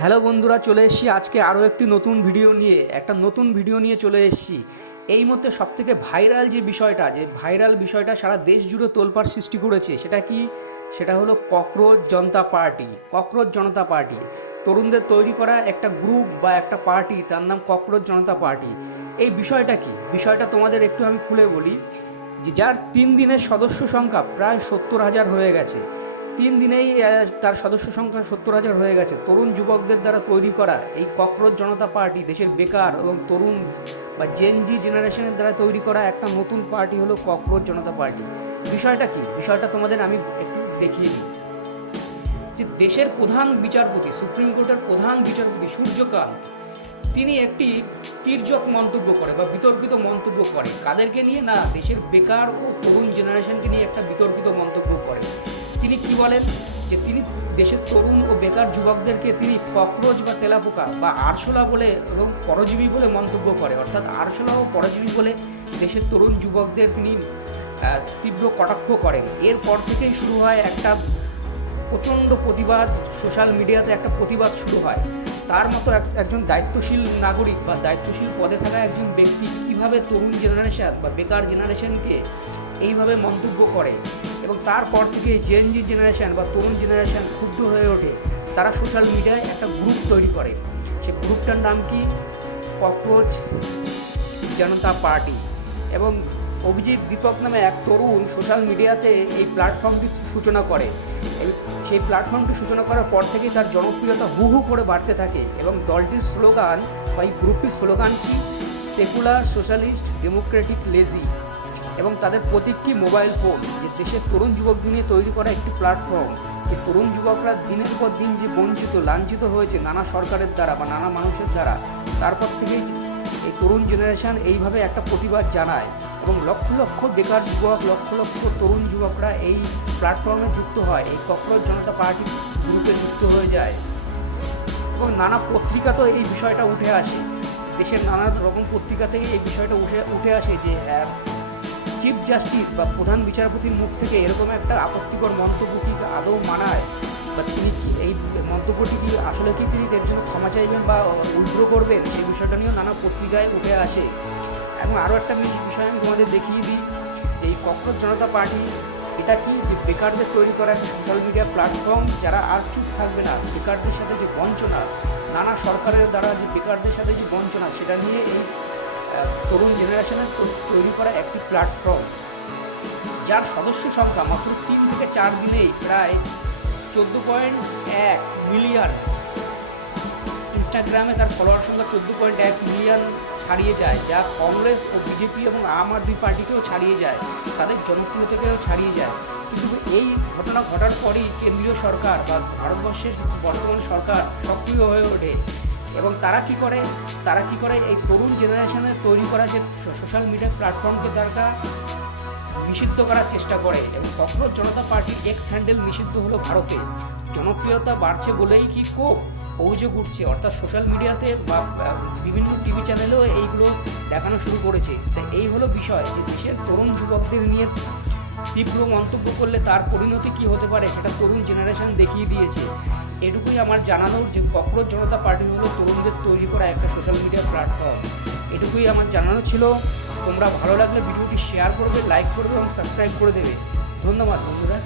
Hello বন্ধুরা, চলে এসেছি আজকে আরও একটি নতুন ভিডিও নিয়ে চলে এসেছি। এই মধ্যে সবথেকে ভাইরাল বিষয়টা সারা দেশ জুড়ে তোলপাড় সৃষ্টি করেছে, সেটা হলো ককরোচ জনতা পার্টি। তরুণদের তৈরি করা একটা গ্রুপ বা একটা পার্টি, তার নাম ককরোচ জনতা পার্টি। এই বিষয়টা তোমাদের একটু আমি খুলে বলি, যে যার 3 দিনের সদস্য সংখ্যা প্রায় 70,000 হয়ে গেছে। 3 দিনেই তার সদস্য সংখ্যা 70,000 হয়ে গেছে। তরুণ যুবকদের দ্বারা তৈরি করা এই ককরোচ জনতা পার্টি দেশের বেকার এবং তরুণ বা জেনজি জেনারেশনের দ্বারা তৈরি করা একটা নতুন পার্টি হলো ককরোচ জনতা পার্টি। বিষয়টা তোমাদের আমি একটু দেখিয়ে দিই। যে দেশের প্রধান বিচারপতি, সুপ্রিম কোর্টের প্রধান বিচারপতি সূর্যকান্ত, তিনি একটি তির্যক মন্তব্য করে বা বিতর্কিত মন্তব্য করে। কাদেরকে নিয়ে? না, দেশের বেকার ও তরুণ জেনারেশনকে নিয়ে একটা বিতর্কিত মন্তব্য করে। তিনি কি বলেন? যে তিনি দেশের তরুণ ও বেকার যুবকদেরকে তিনি ককরোচ বা তেলাপোকা বা আরশোলা বলে এবং পরজীবী বলে মন্তব্য করে। অর্থাৎ আরশোলা ও পরজীবী বলে দেশের তরুণ যুবকদের তিনি তীব্র কটাক্ষ করেন। এরপর থেকেই শুরু হয় একটা প্রচণ্ড প্রতিবাদ, সোশ্যাল মিডিয়াতে একটা প্রতিবাদ শুরু হয়। তার মতো একজন দায়িত্বশীল নাগরিক বা দায়িত্বশীল পদে থাকা একজন ব্যক্তি কীভাবে তরুণ জেনারেশন বা বেকার জেনারেশনকে এইভাবে মন্তব্য করে, এবং তারপর থেকে জেনজি জেনারেশন বা তরুণ জেনারেশন ক্ষুব্ধ হয়ে ওঠে। তারা সোশ্যাল মিডিয়ায় একটা গ্রুপ তৈরি করে। সেই গ্রুপটার নাম কি? ককরোচ জনতা পার্টি। এবং অভিজিৎ দীপক নামে এক তরুণ সোশ্যাল মিডিয়াতে এই প্ল্যাটফর্মটি সূচনা করে। সেই প্ল্যাটফর্মটি সূচনা করার পর থেকেই তার জনপ্রিয়তা হু হু করে বাড়তে থাকে। এবং দলটির স্লোগান বা এই গ্রুপটির স্লোগান কি? Secular, socialist, Democratic, lazy. এবং তাদের প্রতীক কি? Mobile phone. যে দেশের তরুণ যুবকদের নিয়ে তৈরি করা একটি প্ল্যাটফর্ম। এই তরুণ যুবকরা দিনের পর দিন যে বঞ্চিত, লাঞ্ছিত হয়েছে নানা সরকারের দ্বারা বা নানা মানুষের দ্বারা, তারপর থেকেই এই তরুণ জেনারেশন এইভাবে একটা প্রতিবাদ জানায়। এবং লক্ষ লক্ষ বেকার যুবক, লক্ষ লক্ষ তরুণ যুবকরা এই প্ল্যাটফর্মে যুক্ত হয়, এই ককরোচ জনতা পার্টি গ্রুপে যুক্ত হয়ে যায়। এবং নানা পত্রিকাতেও এই বিষয়টা উঠে আসে। দেশের নানা রকম পত্রিকাতেই এই বিষয়টা উঠে আসে যে চিফ জাস্টিস বা প্রধান বিচারপতির মুখ থেকে এরকম একটা আপত্তিকর মন্তব্য কি আদৌ মানায়, বা তিনি এই মন্তব্যটি কি আসলে কি তিনি এর জন্য ক্ষমা চাইবেন বা উইথড্র করবেন, এই বিষয়টা নিয়েও নানা পত্রিকায় উঠে আসে। এবং আরও একটা বিষয় আমি তোমাদের দেখিয়ে দিই, যে এই ককরোচ জনতা পার্টি এটা কি? যে বেকারদের তৈরি করা একটা সোশ্যাল মিডিয়া প্ল্যাটফর্ম, যারা আর চুপ থাকবে না। বেকারদের সাথে যে বঞ্চনা, নানা সরকারের দ্বারা যে বেকারদের সাথে যে বঞ্চনা, সেটা নিয়ে এই তরুণ জেনারেশনের তৈরি করা একটি প্ল্যাটফর্ম, যার সদস্য সংখ্যা মাত্র 3 থেকে 4 দিনেই প্রায় 14.1 মিলিয়ন। ইনস্টাগ্রামে তার ফলোয়ার সংখ্যা 14.1 মিলিয়ন ছাড়িয়ে যায়, যা কংগ্রেস ও বিজেপি এবং আম আদমি পার্টিকেও ছাড়িয়ে যায়, তাদের জনপ্রিয়তাকেও ছাড়িয়ে যায়। কিন্তু এই ঘটনা ঘটার পরই কেন্দ্রীয় সরকার বা ভারতবর্ষের বর্তমান সরকার সক্রিয় হয়ে ওঠে। এবং তারা কি করে? এই তরুণ জেনারেশনের তৈরি করা যে সোশ্যাল মিডিয়া প্ল্যাটফর্মকে তারা নিষিদ্ধ করার চেষ্টা করে। এবং ককরোচ জনতা পার্টির এক্স হ্যান্ডেল নিষিদ্ধ হলো ভারতে। জনপ্রিয়তা বাড়ছে বলেই কি অভিযোগ উঠছে, অর্থাৎ সোশ্যাল মিডিয়াতে বা বিভিন্ন টিভি চ্যানেলেও এইগুলো দেখানো শুরু করেছে। তাই এই হলো বিষয়, যে দেশের তরুণ যুবকদের নিয়ে তীব্র মন্তব্য করলে তার পরিণতি কি হতে পারে, সেটা তরুণ জেনারেশন দেখিয়ে দিয়েছে। এটুকুই আমার জানানোর, যে ককরোচ জনতা পার্টি হলো তরুণদের তৈরি করা একটা সোশ্যাল মিডিয়া প্ল্যাটফর্ম। এটুকুই আমার জানানো ছিল। তোমরা ভালো লাগলে ভিডিওটি শেয়ার করবে, লাইক করবে এবং সাবস্ক্রাইব করে দেবে। ধন্যবাদ বন্ধুরা।